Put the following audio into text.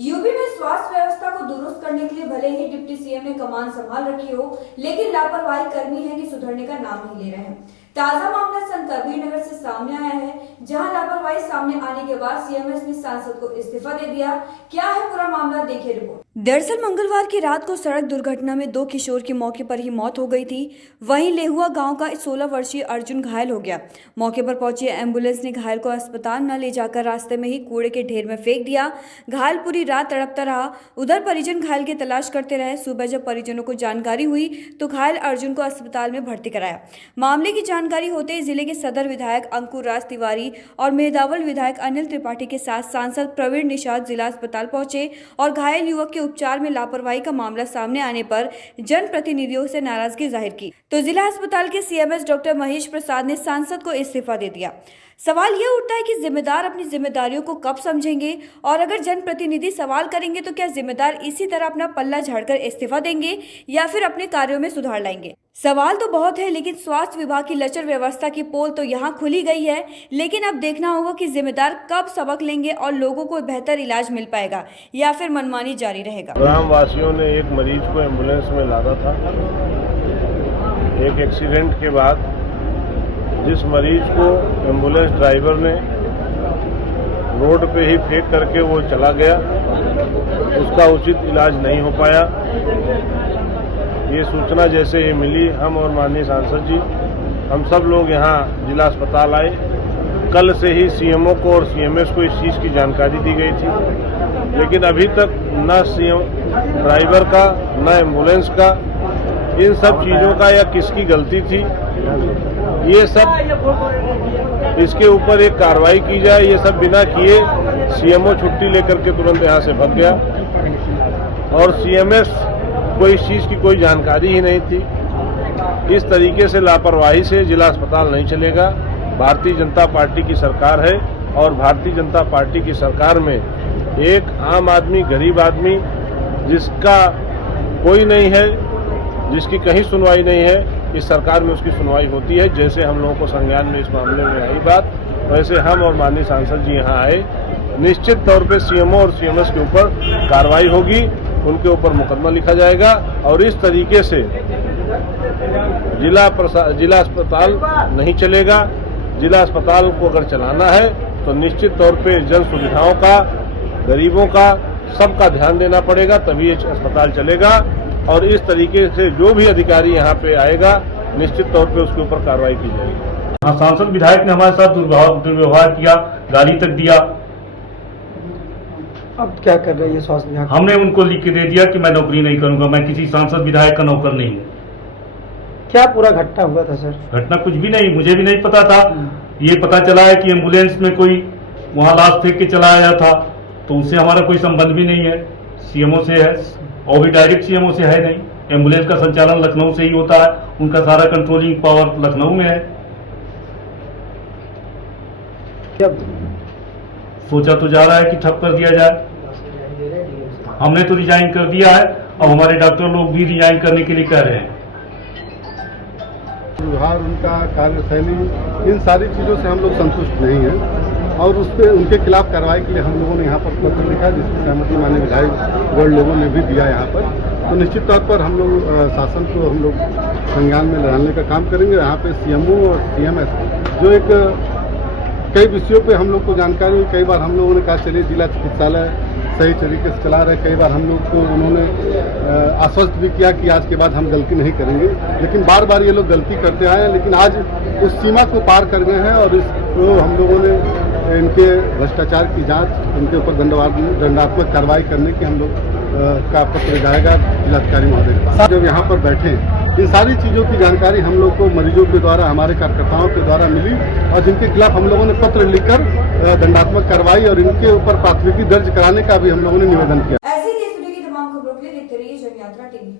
UP में स्वास्थ्य व्यवस्था को दुरुस्त करने के लिए भले ही डिप्टी सीएम ने कमान संभाल रखी हो, लेकिन लापरवाही कर्मी है कि सुधरने का नाम नहीं ले रहे हैं। ताजा मामला संत कबीर नगर से सामने आया है, जहां लापरवाही सामने आने के बाद सीएमएस ने सांसद को इस्तीफा दे दिया। क्या है पूरा मामला, देखिए रिपोर्ट। दरअसल मंगलवार की रात को सड़क दुर्घटना में 2 किशोर की मौके पर ही मौत हो गई थी। वहीं लेहुआ गांव का 16 वर्षीय अर्जुन घायल हो गया। मौके पर पहुंची एम्बुलेंस ने घायल को अस्पताल न ले जाकर रास्ते में ही कूड़े के ढेर में फेंक दिया। घायल पूरी रात तड़पता रहा। उधर परिजन घायल की तलाश करते रहे। सुबह जब परिजनों को जानकारी हुई तो घायल अर्जुन को अस्पताल में भर्ती कराया। मामले की जानकारी होते ही जिले के सदर विधायक अंकुर राज तिवारी और मेहदावल विधायक अनिल त्रिपाठी के साथ सांसद प्रवीण निषाद जिला अस्पताल पहुंचे और घायल युवक के उपचार में लापरवाही का मामला सामने आने पर जनप्रतिनिधियों से नाराजगी जाहिर की तो जिला अस्पताल के सीएमएस डॉक्टर महेश प्रसाद ने सांसद को इस्तीफा दे दिया। सवाल यह उठता है कि जिम्मेदार अपनी जिम्मेदारियों को कब समझेंगे, और अगर जनप्रतिनिधि सवाल करेंगे तो क्या जिम्मेदार इसी तरह अपना पल्ला झाड़कर इस्तीफा देंगे या फिर अपने कार्यों में सुधार लाएंगे। सवाल तो बहुत है, लेकिन स्वास्थ्य विभाग की लचर व्यवस्था की पोल तो यहाँ खुली गई है। लेकिन अब देखना होगा कि जिम्मेदार कब सबक लेंगे और लोगों को बेहतर इलाज मिल पाएगा या फिर मनमानी जारी रहेगा। ग्रामवासियों ने एक मरीज को एम्बुलेंस में लादा था। एक एक्सीडेंट के बाद जिस मरीज को एम्बुलेंस ड्राइवर ने रोड पे ही फेंक करके वो चला गया, उसका उचित इलाज नहीं हो पाया। ये सूचना जैसे ही मिली, हम और माननीय सांसद जी हम सब लोग यहाँ जिला अस्पताल आए। कल से ही सीएमओ को और सीएमएस को इस चीज़ की जानकारी दी गई थी, लेकिन अभी तक न सीएम ड्राइवर का न एम्बुलेंस का, इन सब चीज़ों का या किसकी गलती थी, ये सब इसके ऊपर एक कार्रवाई की जाए। ये सब बिना किए सीएमओ छुट्टी लेकर के तुरंत यहाँ से भाग गया और सीएमएस को इस चीज़ की कोई जानकारी ही नहीं थी। इस तरीके से लापरवाही से जिला अस्पताल नहीं चलेगा। भारतीय जनता पार्टी की सरकार है और भारतीय जनता पार्टी की सरकार में एक आम आदमी, गरीब आदमी जिसका कोई नहीं है, जिसकी कहीं सुनवाई नहीं है, इस सरकार में उसकी सुनवाई होती है। जैसे हम लोगों को संज्ञान में इस मामले में आई बात, वैसे हम और माननीय सांसद जी यहाँ आए। निश्चित तौर पे सीएमओ और सीएमएस के ऊपर कार्रवाई होगी, उनके ऊपर मुकदमा लिखा जाएगा और इस तरीके से जिला अस्पताल नहीं चलेगा। जिला अस्पताल को अगर चलाना है तो निश्चित तौर पे जन सुविधाओं का, गरीबों का, सबका ध्यान देना पड़ेगा, तभी ये अस्पताल चलेगा। और इस तरीके से जो भी अधिकारी यहाँ पे आएगा, निश्चित तौर पे उसके ऊपर कार्रवाई की जाएगी। हाँ, सांसद विधायक ने हमारे साथ दुर्व्यवहार किया, गाली तक दिया। अब क्या कर रहे हैं स्वास्थ्य विभाग? हमने उनको लिख के दे दिया कि मैं नौकरी नहीं करूंगा, मैं किसी सांसद विधायक का नौकर नहीं हूँ। क्या पूरा घटना हुआ था सर? घटना कुछ भी नहीं, मुझे भी नहीं पता था। ये पता चला है कि एम्बुलेंस में कोई वहाँ लाश फेंक के चला आया था, तो उससे हमारा कोई संबंध भी नहीं है। सीएमओ से है और भी डायरेक्ट सीएमओ से है नहीं। एम्बुलेंस का संचालन लखनऊ से ही होता है, उनका सारा कंट्रोलिंग पावर लखनऊ में है। सोचा तो जा रहा है कि ठप कर दिया जाए। हमने तो रिजाइन कर दिया है, अब हमारे डॉक्टर लोग भी रिजाइन करने के लिए कह रहे हैं। व्यवहार, उनका कार्यशैली, इन सारी चीज़ों से हम लोग संतुष्ट नहीं हैं और उस पर उनके खिलाफ कार्रवाई के लिए हम लोगों ने यहाँ पर पत्र लिखा, जिसकी सहमति माननीय विधायक गण लोगों ने भी दिया यहाँ पर। तो निश्चित तौर पर हम लोग शासन को हम लोग संज्ञान में लाने का काम करेंगे। यहाँ पे सीएमओ और सीएमएस जो एक कई विषयों पे हम लोग को जानकारी हुई। कई बार हम लोगों ने कहा चलिए जिला चिकित्सालय सही तरीके से चला रहे, कई बार हम लोग को उन्होंने आश्वस्त भी किया कि आज के बाद हम गलती नहीं करेंगे, लेकिन बार बार ये लोग गलती करते आए हैं। लेकिन आज उस सीमा को पार कर गए हैं और इसको हम लोगों ने इनके भ्रष्टाचार की जांच, उनके ऊपर दंडात्मक कार्रवाई करने की हम लोग का पत्र जाएगा जिलाधिकारी महोदय। जब यहाँ पर बैठे, इन सारी चीज़ों की जानकारी हम लोग को मरीजों के द्वारा, हमारे कार्यकर्ताओं के द्वारा मिली और जिनके खिलाफ हम लोगों ने पत्र लिखकर दंडात्मक कार्रवाई और इनके ऊपर प्राथमिकी दर्ज कराने का भी हम लोगों ने निवेदन किया। ऐसी ही इस वीडियो की तमाम खबरों के लिए देखते रहिए जनयात्रा टीवी।